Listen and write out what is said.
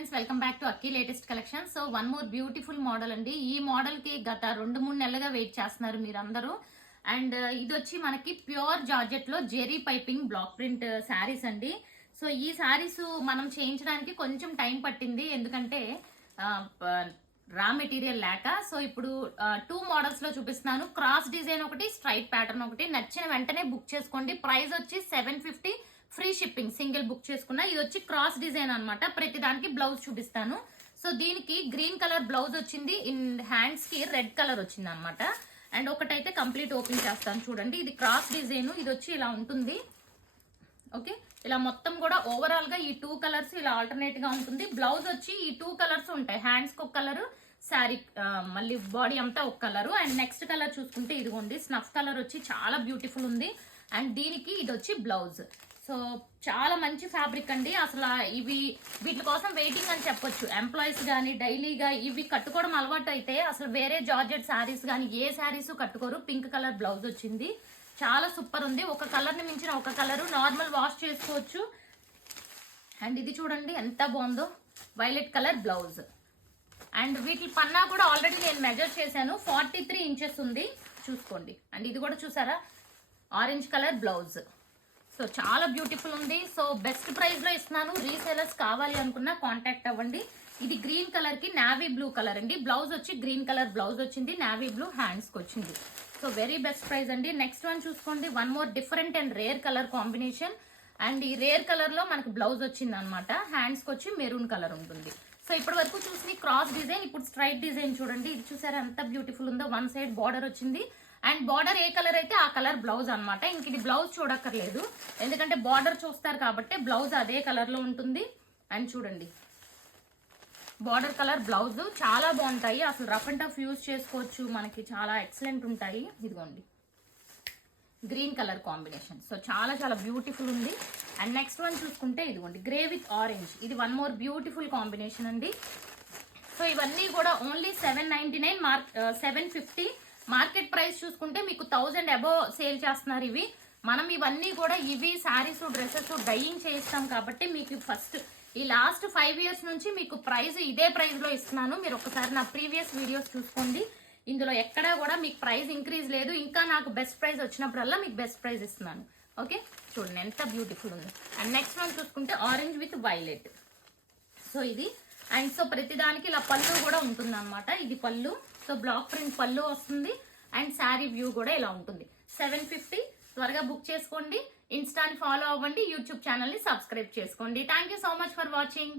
Friends, welcome back to అక్కీ latest collection. So one more beautiful model అండి. ఈ model కి గత 2-3 నెలలుగా వెయిట్ చేస్తున్నారు మీరందరూ. అండ్ ఇది వచ్చి మనకి ప్యూర్ జార్జెట్ లో zari piping block print sarees అండి. సో ఈ శారీస్ మనం చేయించడానికి కొంచెం టైం పట్టింది, ఎందుకంటే రా మెటీరియల్ లేక. సో ఇప్పుడు 2 మోడల్స్ లో చూపిస్తున్నాను. క్రాస్ డిజైన్ ఒకటి, స్ట్రైట్ ప్యాటర్న్ ఒకటి. నచ్చిన వెంటనే బుక్ చేసుకోండి. ప్రైస్ వచ్చి 750, ఫ్రీ షిప్పింగ్. సింగిల్ బుక్ చేసుకున్నా. ఇది వచ్చి క్రాస్ డిజైన్ అనమాట. ప్రతి దానికి బ్లౌజ్ చూపిస్తాను. సో దీనికి గ్రీన్ కలర్ బ్లౌజ్ వచ్చింది, ఇన్ హ్యాండ్స్ కి రెడ్ కలర్ వచ్చింది అనమాట. అండ్ ఒకటైతే కంప్లీట్ ఓపెన్ చేస్తాను చూడండి. ఇది క్రాస్ డిజైన్, ఇది వచ్చి ఇలా ఉంటుంది. ఓకే, ఇలా మొత్తం కూడా ఓవరాల్ గా ఈ 2 కలర్స్ ఇలా ఆల్టర్నేట్ గా ఉంటుంది. బ్లౌజ్ వచ్చి ఈ 2 కలర్స్ ఉంటాయి. హ్యాండ్స్ కి ఒక కలర్, శారీ మళ్ళీ బాడీ అంతా ఒక కలర్. అండ్ నెక్స్ట్ కలర్ చూసుకుంటే ఇదిగోండి, స్నఫ్ కలర్ వచ్చి చాలా బ్యూటిఫుల్ ఉంది. అండ్ దీనికి ఇది వచ్చి బ్లౌజ్. సో చాలా మంచి ఫ్యాబ్రిక్ అండి. అసలు వీటి కోసం వెయిటింగ్ అని చెప్పొచ్చు. ఎంప్లాయీస్ కానీ డైలీగా ఇవి కట్టుకోవడం అలవాటు అయితే అసలు వేరే జార్జెట్ శారీస్ కానీ ఏ శారీస్ కట్టుకోరు. పింక్ కలర్ బ్లౌజ్ వచ్చింది, చాలా సూపర్ ఉంది. ఒక కలర్ ని మించిన ఒక కలర్, నార్మల్ వాష్ చేసుకోవచ్చు. అండ్ ఇది చూడండి ఎంత బాగుందో, వైలెట్ కలర్ బ్లౌజ్. అండ్ వీటి పన్నా కూడా ఆల్రెడీ నేను మెజర్ చేశాను, 43 ఇంచెస్ ఉంది, చూసుకోండి. అండ్ ఇది కూడా చూసారా, ఆరెంజ్ కలర్ బ్లౌజ్. సో చాలా బ్యూటిఫుల్ ఉంది. సో బెస్ట్ ప్రైస్ లో ఇస్తున్నాను. రీసేలర్స్ కావాలి అనుకున్నా కాంటాక్ట్ అవ్వండి. ఇది గ్రీన్ కలర్ కి నావీ బ్లూ కలర్ అండి. బ్లౌజ్ వచ్చి గ్రీన్ కలర్ బ్లౌజ్ వచ్చింది, నావీ బ్లూ హ్యాండ్స్ కి వచ్చింది. సో వెరీ బెస్ట్ ప్రైస్ అండి. నెక్స్ట్ వన్ చూసుకోండి, one more different and rare colour combination. And ఈ రేర్ కలర్ లో మనకి బ్లౌజ్ వచ్చింది అనమాట. హ్యాండ్స్ కి వచ్చి మెరూన్ కలర్ ఉంటుంది. సో ఇప్పటి వరకు చూసి క్రాస్ డిజైన్, ఇప్పుడు స్ట్రైట్ డిజైన్ చూడండి. ఇది చూసారా ఎంత బ్యూటిఫుల్ ఉందో. వన్ సైడ్ బార్డర్ వచ్చింది. అండ్ బార్డర్ ఏ కలర్ అయితే ఆ కలర్ బ్లౌజ్ అనమాట. ఇంక ఇది బ్లౌజ్ చూడక్కర్లేదు, ఎందుకంటే బార్డర్ చూస్తారు కాబట్టి బ్లౌజ్ అదే కలర్ లో ఉంటుంది. అండ్ చూడండి, బార్డర్ కలర్ బ్లౌజ్ చాలా బాగుంటాయి. అసలు రఫ్ అండ్ టఫ్ యూజ్ చేసుకోవచ్చు, మనకి చాలా ఎక్సలెంట్ ఉంటాయి. ఇదిగోండి, గ్రీన్ కలర్ కాంబినేషన్. సో చాలా చాలా బ్యూటిఫుల్ ఉంది. అండ్ నెక్స్ట్ వన్ చూసుకుంటే ఇదిగోండి, గ్రే విత్ ఆరెంజ్. ఇది వన్ మోర్ బ్యూటిఫుల్ కాంబినేషన్ అండి. సో ఇవన్నీ కూడా ఓన్లీ 799, 750. మార్కెట్ ప్రైస్ చూసుకుంటే మీకు 1000 అబోవ్ సేల్ చేస్తున్నారు ఇవి. మనం ఇవన్నీ కూడా ఇవి శారీస్, డ్రెస్సెస్ డైయింగ్ చేయిస్తాం కాబట్టి మీకు ఫస్ట్ ఈ లాస్ట్ 5 ఇయర్స్ నుంచి మీకు ప్రైస్ ఇదే ప్రైస్ లో ఇస్తున్నాను. మీరు ఒకసారి నా ప్రీవియస్ వీడియోస్ చూసుకోండి. ఇందులో ఎక్కడా కూడా మీకు ప్రైస్ ఇంక్రీజ్ లేదు. ఇంకా నాకు బెస్ట్ ప్రైస్ వచ్చినప్పుడల్లా మీకు బెస్ట్ ప్రైస్ ఇస్తున్నాను. ఓకే, చూడండి ఎంత బ్యూటిఫుల్ ఉంది. అండ్ నెక్స్ట్ వన్ చూసుకుంటే ఆరెంజ్ విత్ వైలెట్. సో ఇది. అండ్ సో ప్రతిదానికి ఇలా పళ్ళు కూడా ఉంటుంది అనమాట. ఇది పళ్ళు. సో బ్లాక్ ప్రింట్ పళ్ళు వస్తుంది. అండ్ శారీ వ్యూ కూడా ఇలా ఉంటుంది. 750. త్వరగా బుక్ చేసుకోండి. ఇన్స్టాని ఫాలో అవ్వండి. యూట్యూబ్ ఛానల్ ని సబ్స్క్రైబ్ చేసుకోండి. Thank you so much for watching.